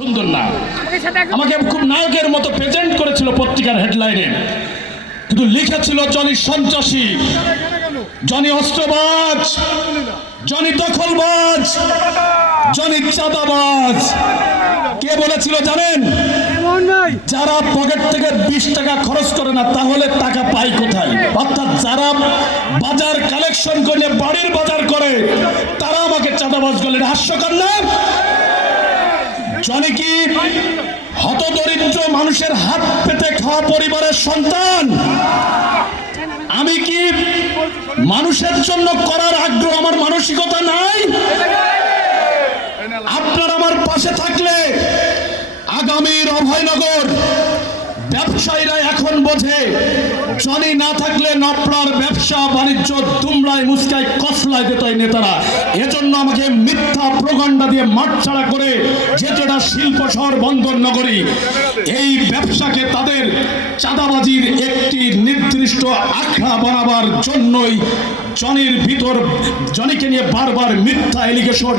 সুন্দর না। আমাকে খুব নায়কের মতো প্রেজেন্ট করেছিল পত্রিকার হেডলাইনে কিন্তু লিখেছিল জনি সন্ত্রাসী, জনি অস্ত্রবাজ, জনি দখলবাজ, জনি চাঁদাবাজ। কে বলেছিল জানেন? যারা পকেট থেকে বিশ টাকা খরচ করে না, তাহলে টাকা পায় কোথায়? অর্থাৎ যারা বাজার কালেকশন করে বাড়ির বাজার করে, তারা আমাকে চাঁদাবাজ এটা হাস্যকর না? জনি কি? হতদরিদ্র মানুষের হাত পেতে খাওয়া পরিবারের সন্তান। আমি কি মানুষের জন্য করার আগ্রহ আমার মানসিকতা নাই? আপনার আমার পাশে থাকলে আগামীর অভয়নগর ব্যবসায়ীরা এখন বোঝে জনি না থাকলে নপড়ার ব্যবসা বাণিজ্য দুমড়ায় মুসকায় কসলায় দিত এই নেতারা। এজন্য আমাকে মিথ্যা প্রগণ্ডা দিয়ে মাঠ ছাড়া করে যেটা শিল্প শহর বন্দর নগরী। এই ব্যবসাকে তাদের চাঁদাবাজির একটি নির্দিষ্ট আখড়া বানাবার জন্যই জনির ভিতর, জনিকে নিয়ে বারবার মিথ্যা এলিগেশন